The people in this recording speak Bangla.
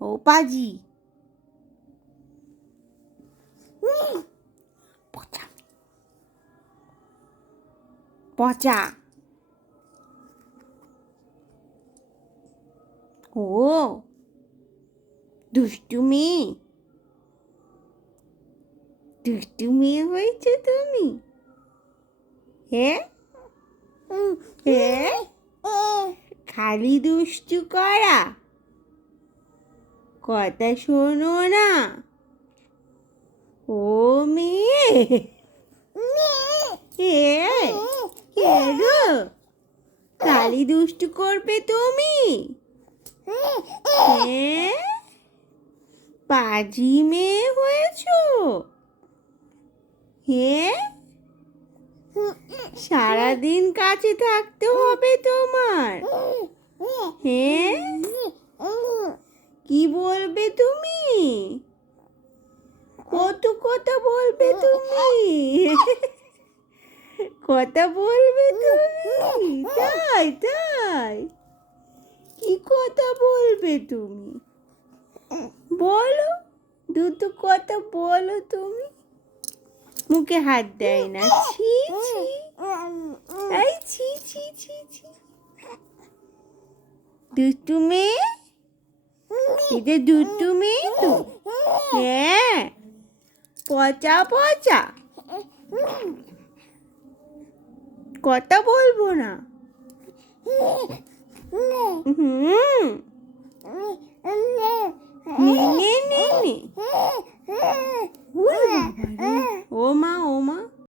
ও পাজি। পচা পচা। ও দুষ্টু মেয়ে, দুষ্টু মেয়ে হয়েছে তুমি। হ্যাঁ হ্যাঁ, খালি দুষ্টু করা, কথা শোনো না। ও মেয়ে, কেন খালি দুষ্টু করবে তুমি? হ্যাঁ, পাজি মেয়ে হয়েছো। হ্যাঁ, সারাদিন কাছে থাকতে হবে তোমার। হ্যাঁ, কি বলবে তুমি? কত কথা বলবে তুমি? কথা বলবে তুমি? তাই তাই, কি কথা বলবে তুমি? বলো, দুটো কথা বলো তুমি। মুখে হাত দেয় না। ছি ছি, এই ছি ছি ছি ছি। দুষ্টু মেয়ে, এটা দুষ্টু মেয়ে তো। হ্যাঁ, পচা পচা, কথা বলবো না। হুম, নে নে নে। ও মা ও মা।